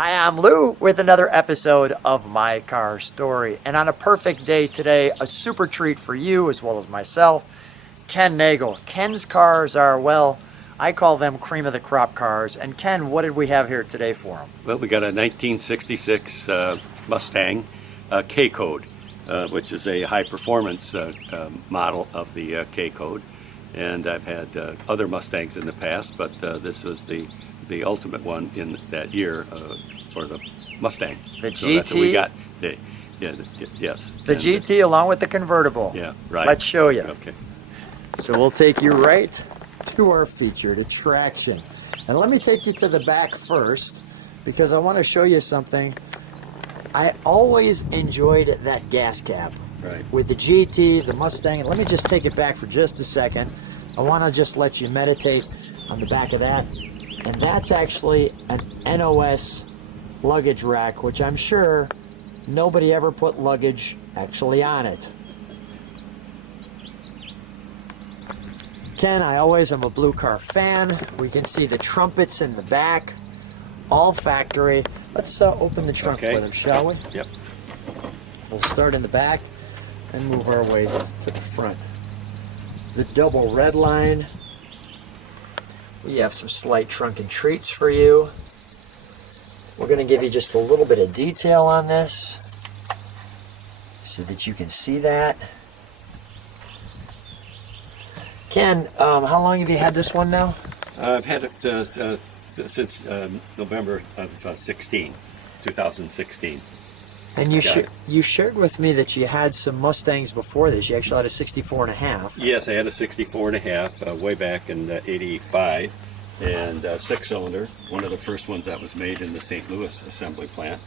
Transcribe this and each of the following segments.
Hi, I'm Lou with another episode of My Car Story. And on a perfect day today, a super treat for you as well as myself, Ken Nagel. Ken's cars are, well, I call them cream of the crop cars. And Ken, what did we have here today for him? Well, we got a 1966 Mustang K-Code, which is a high performance model of the K-Code. And I've had other Mustangs in the past, but this is the ultimate one in that year for the Mustang. The so GT? That's what we got. Yes. The GT along with the convertible. Yeah, right. Let's show you. Okay. So we'll take you right to our featured attraction. And let me take you to the back first, because I want to show you something. I always enjoyed that gas cap. Right. With the GT, the Mustang. And let me just take it back for just a second. I want to just let you meditate on the back of that. And that's actually an NOS luggage rack, which I'm sure nobody ever put luggage actually on it. Ken, I always am a blue car fan. We can see the trumpets in the back, all factory. Let's open the trunk for them, shall we? Yep. We'll start in the back and move our way to the front. The double red line. We have some slight trunk and treats for you. We're going to give you just a little bit of detail on this so that you can see that. Ken, how long have you had this one now? I've had it since November of 2016. And you shared with me that you had some Mustangs before this. You actually had a 64 and a half. Yes, I had a 64 and a half way back in 85, and 6-cylinder, one of the first ones that was made in the St. Louis assembly plant.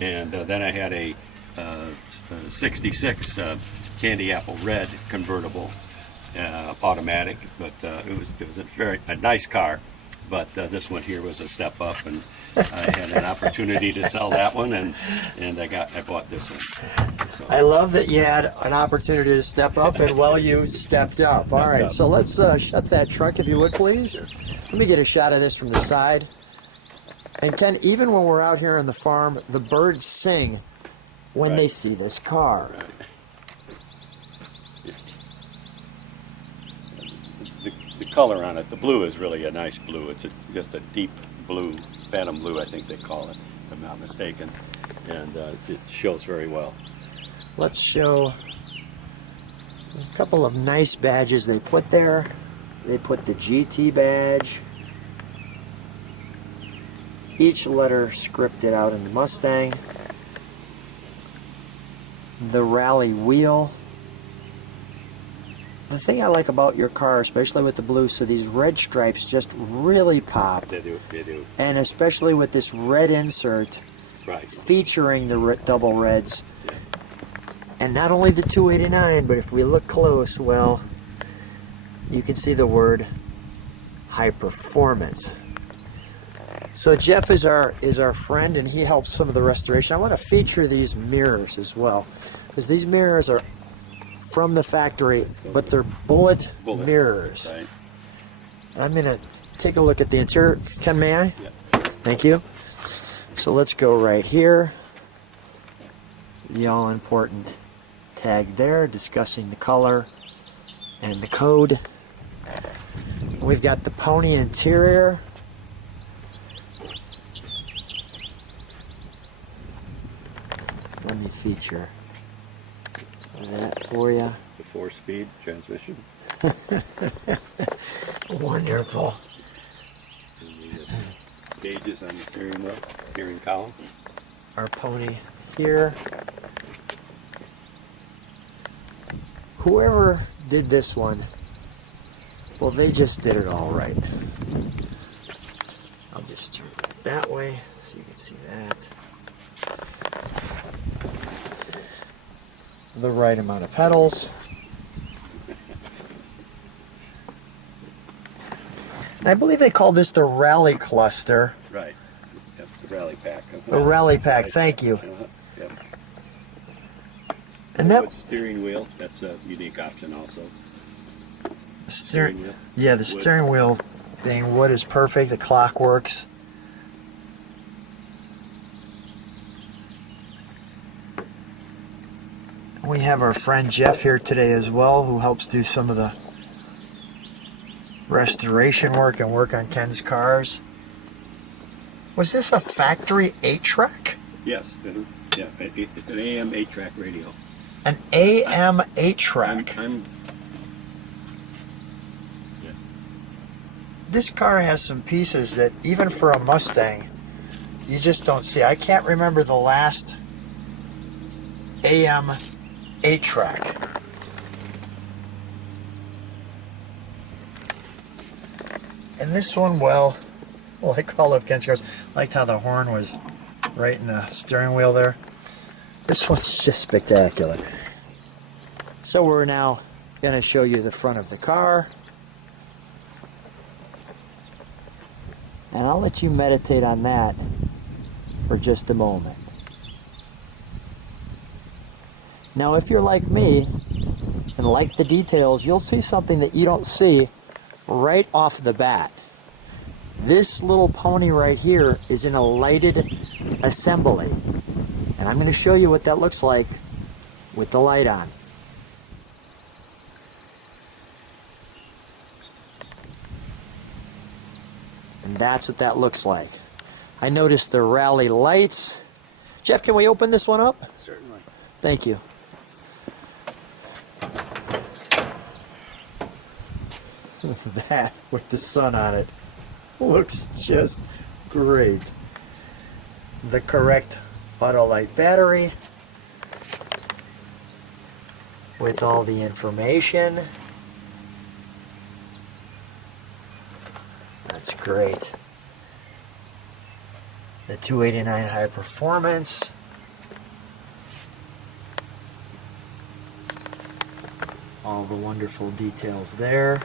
And then I had a 66 candy apple red convertible, automatic, but it was a nice car. But this one here was a step up, and I had an opportunity to sell that one, and I bought this one. So. I love that you had an opportunity to step up, and well, you stepped up. All right, so let's shut that trunk, if you would, please. Let me get a shot of this from the side. And Ken, even when we're out here on the farm, the birds sing when they see this car. Right. The color on it, the blue is really a nice blue. It's just a deep blue, phantom blue, I think they call it, if I'm not mistaken. And it shows very well. Let's show a couple of nice badges they put there. They put the GT badge. Each letter scripted out in the Mustang. The rally wheel. The thing I like about your car, especially with the blue, so these red stripes just really pop. They do. And especially with this red insert, featuring the double reds. Yeah. And not only the 289, but if we look close, well, you can see the word high performance. So Jeff is our friend, and he helps some of the restoration. I want to feature these mirrors as well, because these mirrors are from the factory, but they're bullet mirrors. Right. I'm going to take a look at the interior. Ken, may I? Yeah. Thank you. So let's go right here. The all-important tag there discussing the color and the code. We've got the pony interior. Let me feature that for you. The 4-speed transmission. Wonderful. And the gauges on the steering wheel, steering column. Our pony here. Whoever did this one, well, they just did it all right. I'll just turn it that way so you can see that. The right amount of pedals. And I believe they call this the rally cluster. Right. Yep, the rally pack. The rally pack, thank you. Yep. And that steering wheel, that's a unique option also. Steering wheel. Yeah, the steering wheel being wood is perfect. The clock works. we have our friend Jeff here today as well, who helps do some of the restoration work and work on Ken's cars. Was this a factory 8-track? Yes. Yeah, it's an AM 8-track radio. An AM 8-track. Yeah. This car has some pieces that even for a Mustang, you just don't see. I can't remember the last AM 8-track. And this one, well, like all of Ken's cars, liked how the horn was right in the steering wheel there. This one's just spectacular. So we're now going to show you the front of the car. And I'll let you meditate on that for just a moment. Now, if you're like me and like the details, you'll see something that you don't see right off the bat. This little pony right here is in a lighted assembly. And I'm going to show you what that looks like with the light on. And that's what that looks like. I noticed the rally lights. Jeff, can we open this one up? Certainly. Thank you. That with the sun on it looks just great. The correct Autolite battery with all the information. That's great. The 289 high performance. All the wonderful details there.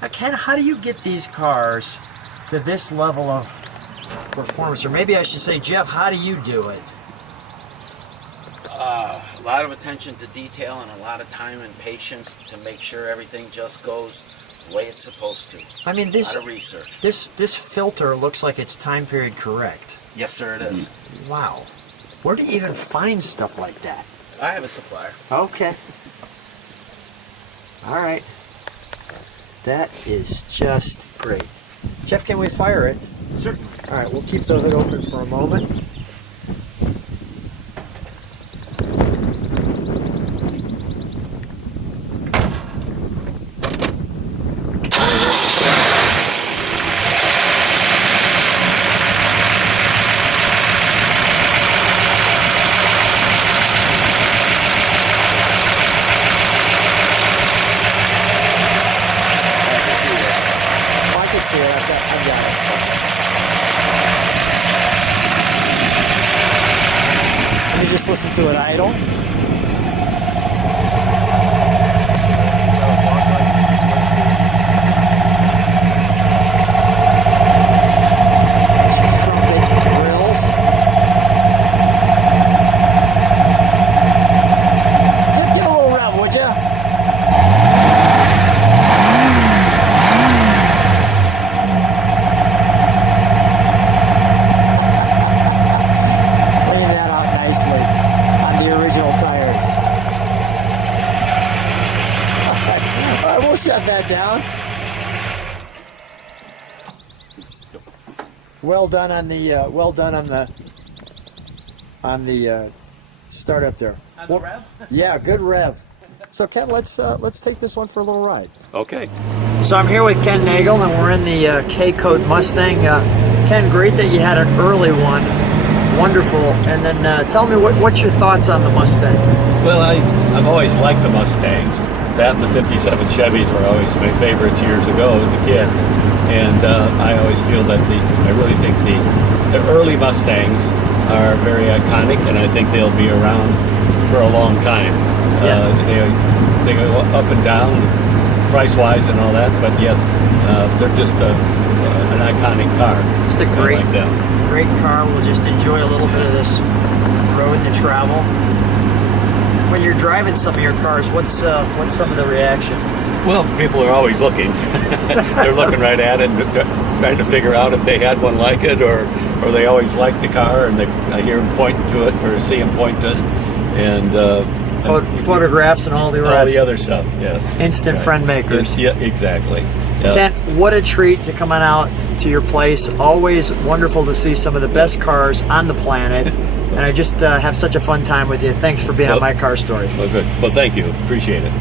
Now, Ken, how do you get these cars to this level of performance? Or maybe I should say, Jeff, how do you do it? A lot of attention to detail and a lot of time and patience to make sure everything just goes the way it's supposed to. I mean, this a lot of research. This filter looks like it's time period correct. Yes, sir, it is. Wow. Where do you even find stuff like that? I have a supplier. Okay. All right. That is just great. Jeff, can we fire it? Certainly. All right, we'll keep the hood open for a moment. Just listen to it idle. Grills. Just give a little rev, would you? Shut that down. Well done on the startup there. On the rev? Yeah, good rev. So Ken, let's take this one for a little ride. Okay. So I'm here with Ken Nagel, and we're in the K-Code Mustang. Ken, great that you had an early one. Wonderful. And then tell me what's your thoughts on the Mustang? Well, I've always liked the Mustangs. That and the 57 Chevys were always my favorites years ago as a kid. And I always feel that I really think the early Mustangs are very iconic, and I think they'll be around for a long time. Yeah. They go up and down price-wise and all that, but yet they're just an iconic car. Just a great, like them. great car. We'll just enjoy a little bit of this road to travel. When you're driving some of your cars, what's some of the reaction? Well, people are always looking. They're looking right at it, and trying to figure out if they had one like it, or they always like the car, and I hear them point to it or see them point to it. and Photographs and all the all rest. the other stuff. Yes. Instant Right. friend makers. Yeah, exactly. Yeah. Ken, what a treat to come on out to your place. Always wonderful to see some of the best cars on the planet. And I just have such a fun time with you. Thanks for being on Well- My Car Story. Well, good. Well, thank you. Appreciate it.